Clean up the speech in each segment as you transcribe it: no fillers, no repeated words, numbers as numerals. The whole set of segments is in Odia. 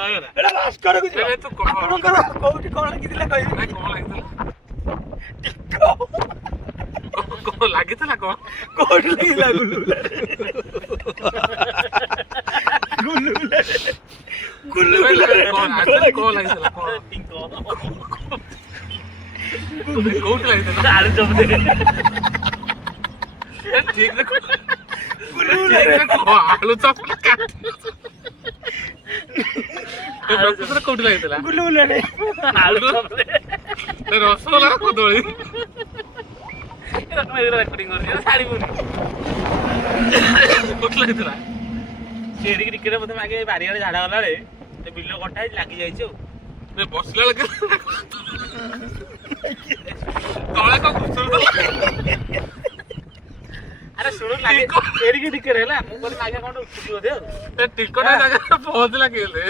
ରହିଗଲା ଏଟା ଲାଷ୍ଟ କରକୁ ଯିବ ତୁ କହ ଆପଣଙ୍କର କୋଉଠି କଣ ଲାଗିଥିଲା କହିବେ ଭାଇ କଣ ଲାଗିଥିଲା ଟିକ କଣ ଲାଗିଥିଲା କଣ କୋଉଠି ଲାଗିଲା ଗୁଲୁଗୁଲାରେ ଗୁଲୁଗୁଲାରେ ଗୁଲୁଗୁଲାରେ କଣ ଲାଗିଥିଲା କଣ କୋଉଠି ଲାଗିଥିଲା ଆଳୁ ଚପ ଦେ ଠିକ ରେ ଗୁଲୁଗୁଲାରେ ଆଳୁ ଚପ ପ୍ରକୃତରେ କୋଉଠି ଲାଗିଥିଲା ଗୁଲୁଗୁଲାରେ ଆଳୁ ଚପ ଦେ ରସଗୋଲା କଦଳୀ ରେକର୍ଡିଂ କରୁଛି ଛାଡ଼ିବୁନି କୋଉଠି ଲାଗିଥିଲା ସେଠି କ୍ରିକେଟ ବୋଧେ ମାଗେ ବାରିଆଡେ ଝାଡା ଗଲାବେଳେ ବିଲ କଟା ହେଇଛି ଲାଗି ଯାଇଛି ଆଉ ବସିଲା ବେଳେ ତଳେ କଣ ଘୁଷୁରୁ ଆରେ ଶୁଣୁ ଲାଗେ ଏଡ଼ିକି କ୍ରିକେଟ ହେଲା ମୁଁ କହିଲି ମାଗେ କଣ ଉଠିଛି ବୋଧେ ଆଉ ଟିକଟ ଜାଗାରେ ପହଞ୍ଚିଲା କେଲେ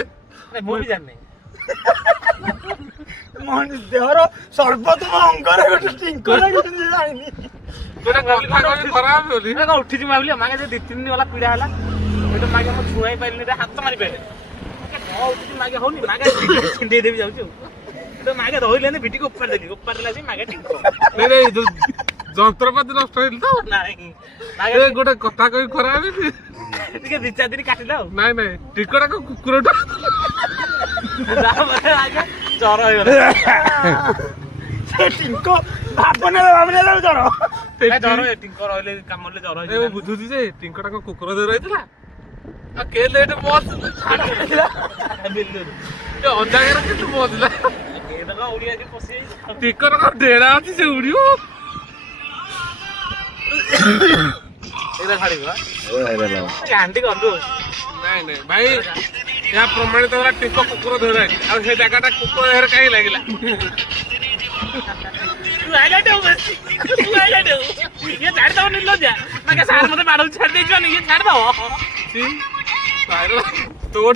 ମୁଁ ବି ଜାଣିନି ଦେହର ସର୍ବୋତ୍ତମ ଅଙ୍ଗରେ ଗୋଟେ ଟିଙ୍କ ଲାଗିଛି ଜାଣିନି ଖରାପ ବୋଲି କଣ ଉଠିଛି ଭାବିଲି ମାଗେ ଯେ 2-3 ଦିନ ଗଲା ପିଡ଼ା ହେଲା ଏଇଟା ମାଗେ ମୁଁ ଛୁଆଇ ପାରିଲିନି ହାତ ମାରି ପାରିଲେ କଣ ଉଠିଛି ମାଗେ ହଉନି ମାଗେ ଛିଣ୍ଡେଇ ଦେବି ଯାଉଛି ଆଉ ମାଗେ ରହିଲେନି ଭିଟିକି ଉପାର ଦେଲା ଯେ ମାଗେ ଟିଙ୍କ ଯନ୍ତ୍ରପାତି ନଷ୍ଟ ହେଇନି ତ ନାଇଁ ଗୋଟେ କଥା କହି ଖରାପ ହେଇନି ଟିକେ 2-4 ଦିନ କାଟିଲା ଆଉ ନାଇଁ ନାଇଁ ଟିକଟା କୁକୁରଟା ଜର ହେଇଗଲା ସେ ଟିଙ୍କ ଭାବନେଲା ଜର ଟିଙ୍କ ରହିଲେ କାମରେ ଜର ମୁଁ ବୁଝୁଛି ଯେ ଟିଙ୍କଟା କଣ କୁକୁର ଦେହ ରହିଥିଲା ଆଉ କେ ଲେଟ୍ ପହଞ୍ଚିଲା ଅଜାଗାରେ କିନ୍ତୁ ପହଞ୍ଚିଲା ଓଡିଆ ପଶି ଟିକର କଣ ଡେରା ଅଛି ସେ ଉଡିବ ଏଇଟା ଛାଡ଼ିବ ଗାଣ୍ଡି ଗଲୁ ନାଇଁ ନାଇଁ ଭାଇ ଏହା ପ୍ରମାଣିତ ହେଲା ଟିକ କୁକୁର ଦେହରେ ଅଛି ଆଉ ସେ ଜାଗାଟା କୁକୁର ଦେହରେ କାହିଁ ଲାଗିଲା ଛାଡ଼ିଦବ ନିର୍ଲଜା ସାର୍ ମତେ ବାଡକୁ ଛାଡ଼ି ଦେଇଛ ଇଏ ଛାଡ଼ିଦବ